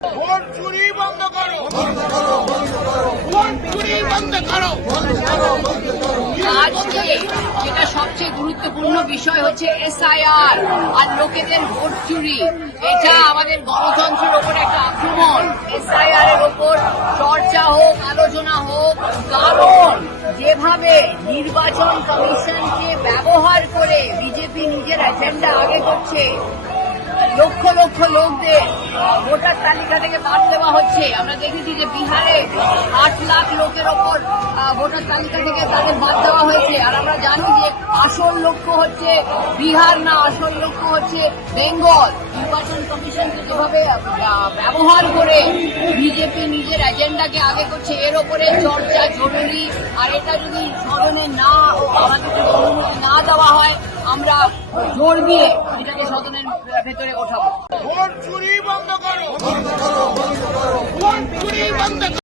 Vote চুরি বন্ধ করো, ভোট চুরি বন্ধ করো। আজকে যেটা সবচেয়ে গুরুত্বপূর্ণ বিষয় হচ্ছে এসআইআর আর লোকেদের ভোট চুরি। এটা আমাদের গণতন্ত্রের ওপর একটা আক্রমণ। এসআইআর এর ওপর চর্চা হোক, আলোচনা হোক, কারণ যেভাবে নির্বাচন কমিশনকে ব্যবহার করে বিজেপি নিজের এজেন্ডা আগে করছে, লক্ষ লক্ষ লোকদের ভোটার তালিকা থেকে বাদ দেওয়া হচ্ছে। আমরা দেখেছি যে বিহারে 8 লাখ লোকের ওপর ভোটার তালিকা থেকে তাদের বাদ দেওয়া হয়েছে। আর আমরা জানি যে আসল লক্ষ্য হচ্ছে বিহার না, আসল লক্ষ্য হচ্ছে বেঙ্গল। নির্বাচন কমিশনকে যেভাবে ব্যবহার করে বিজেপি নিজের এজেন্ডাকে আগে করছে, এর ওপরে চর্চা জরুরি। আর এটা যদি সদনে না, আমাদের যদি অনুমতি না দেওয়া হয়, আমরা জোর দিয়ে এটাকে সদনের ভেতরে ওঠাবো। ভোট চুরি বন্ধ করো, ভোট চুরি বন্ধ করো।